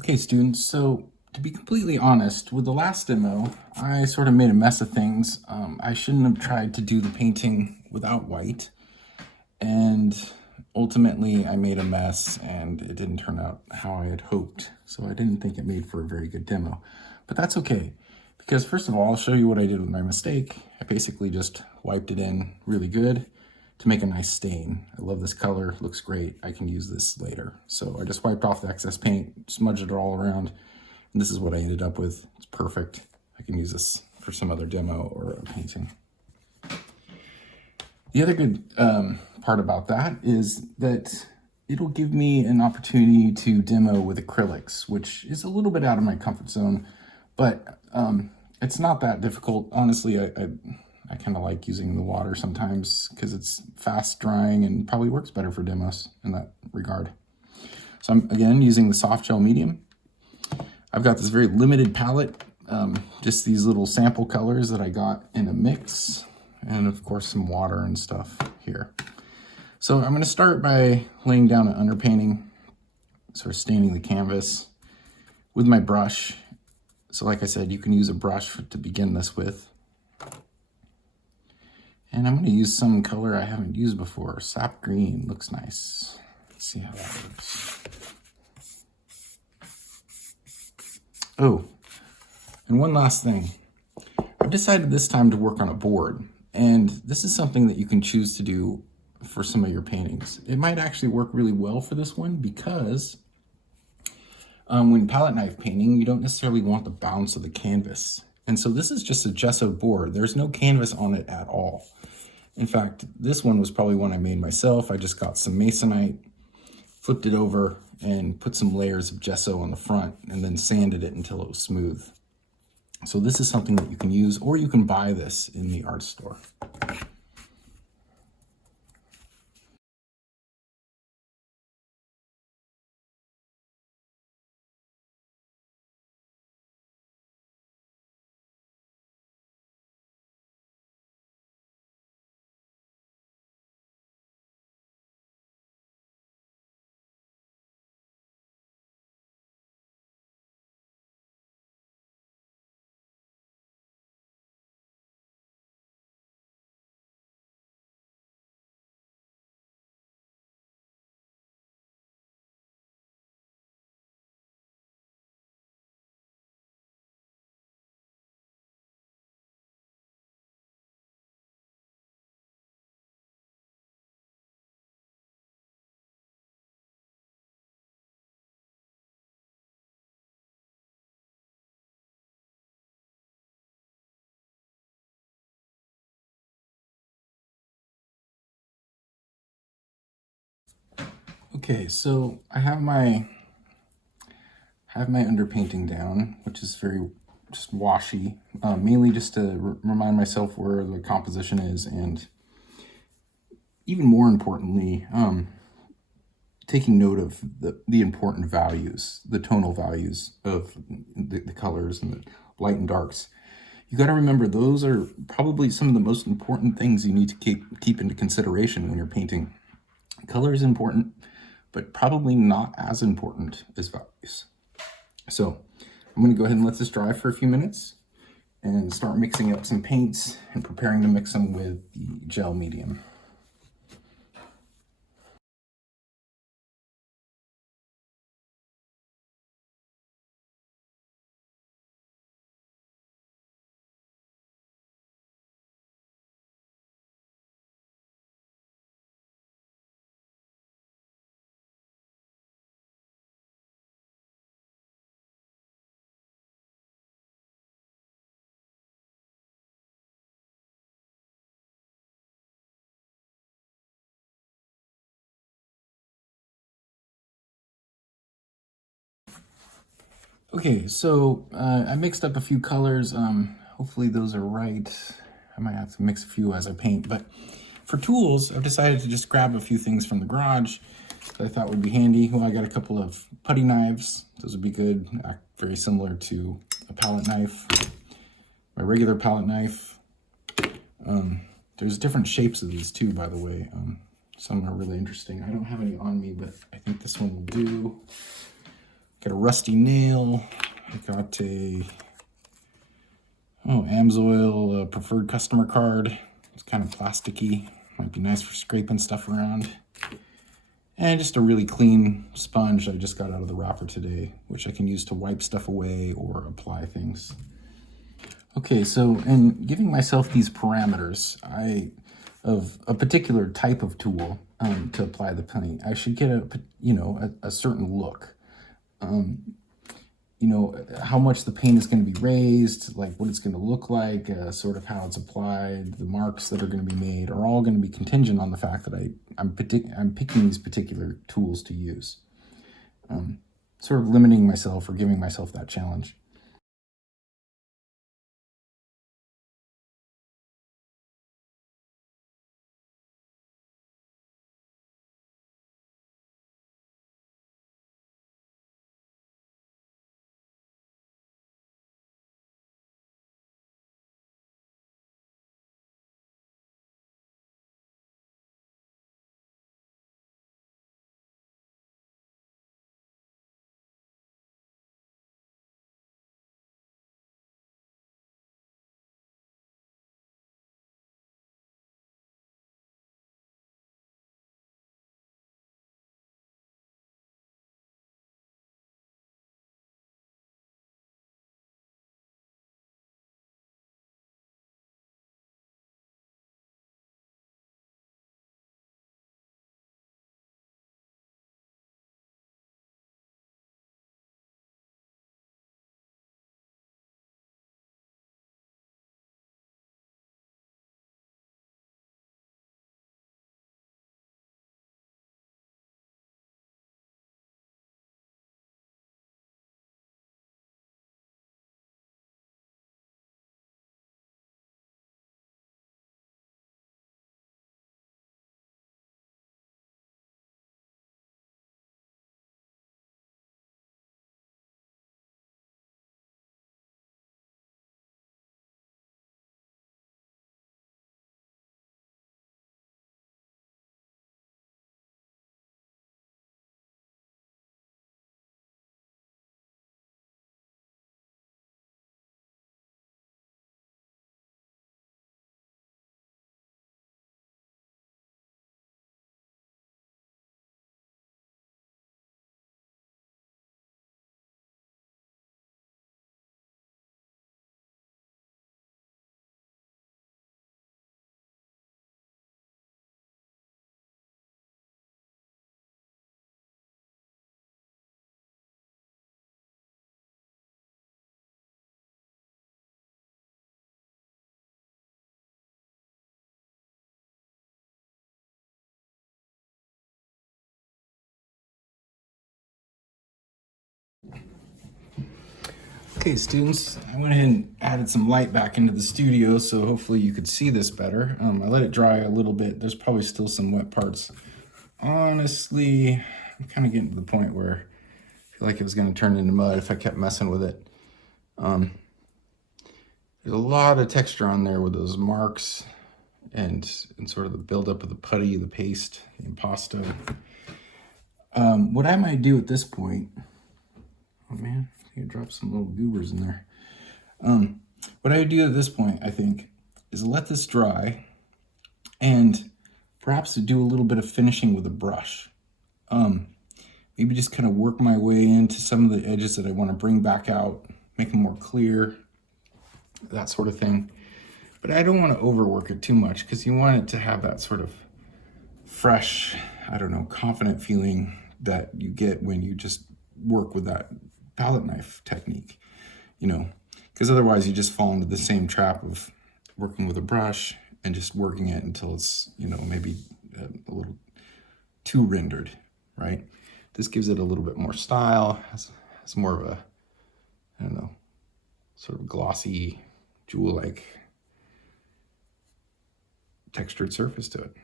Okay, students, so to be completely honest, with the last demo, I sort of made a mess of things. I shouldn't have tried to do the painting without white, and ultimately I made a mess and it didn't turn out how I had hoped, so I didn't think it made for a very good demo. But that's okay, because first of all, I'll show you what I did with my mistake. I basically just wiped it in really good to make a nice stain. I love this color, it looks great. I can use this later. So I just wiped off the excess paint, smudged it all around, and this is what I ended up with. It's perfect. I can use this for some other demo or a painting. The other good part about that is that it'll give me an opportunity to demo with acrylics, which is a little bit out of my comfort zone, but it's not that difficult. Honestly, I kind of like using the water sometimes because it's fast drying and probably works better for demos in that regard. So I'm, again, using the soft gel medium. I've got this very limited palette, just these little sample colors that I got in a mix, and of course some water and stuff here. So I'm going to start by laying down an underpainting, sort of staining the canvas with my brush. So like I said, you can use a brush to begin this with. And I'm going to use some color I haven't used before. Sap green looks nice. Let's see how that works. Oh, and one last thing. I've decided this time to work on a board. And this is something that you can choose to do for some of your paintings. It might actually work really well for this one because when palette knife painting, you don't necessarily want the bounce of the canvas. And so this is just a gesso board. There's no canvas on it at all. In fact, this one was probably one I made myself. I just got some masonite, flipped it over, and put some layers of gesso on the front, and then sanded it until it was smooth. So this is something that you can use, or you can buy this in the art store. Okay, so I have my underpainting down, which is very just washy, mainly just to remind myself where the composition is, and even more importantly, taking note of the important values, the tonal values of the colors and the light and darks. You got to remember those are probably some of the most important things you need to keep into consideration when you're painting. Color is important, but probably not as important as values. So I'm going to go ahead and let this dry for a few minutes and start mixing up some paints and preparing to mix them with the gel medium. Okay, so I mixed up a few colors. Hopefully those are right. I might have to mix a few as I paint, but for tools, I've decided to just grab a few things from the garage that I thought would be handy. Well, I got a couple of putty knives. Those would be good, very similar to a palette knife, my regular palette knife. There's different shapes of these too, by the way. Some are really interesting. I don't have any on me, but I think this one will do. Got a rusty nail. I got a Amsoil preferred customer card. It's kind of plasticky. Might be nice for scraping stuff around. And just a really clean sponge I just got out of the wrapper today, which I can use to wipe stuff away or apply things. Okay, so in giving myself these parameters, of a particular type of tool to apply the paint, I should get a certain look. How much the paint is going to be raised, like what it's going to look like, sort of how it's applied, the marks that are going to be made are all going to be contingent on the fact that I'm picking these particular tools to use. Sort of limiting myself or giving myself that challenge. Okay, students, I went ahead and added some light back into the studio, so hopefully you could see this better. I let it dry a little bit. There's probably still some wet parts. Honestly, I'm kind of getting to the point where I feel like it was going to turn into mud if I kept messing with it. There's a lot of texture on there with those marks and sort of the buildup of the putty, the paste, the impasto. What I might do at this point, oh man, I think I dropped some little goobers in there. What I would do at this point, I think, is let this dry and perhaps do a little bit of finishing with a brush. Maybe just kind of work my way into some of the edges that I want to bring back out, make them more clear, that sort of thing. But I don't want to overwork it too much because you want it to have that sort of fresh, confident feeling that you get when you just work with that palette knife technique, because otherwise you just fall into the same trap of working with a brush and just working it until it's, maybe a little too rendered, right? This gives it a little bit more style, has more of a, sort of glossy, jewel-like textured surface to it.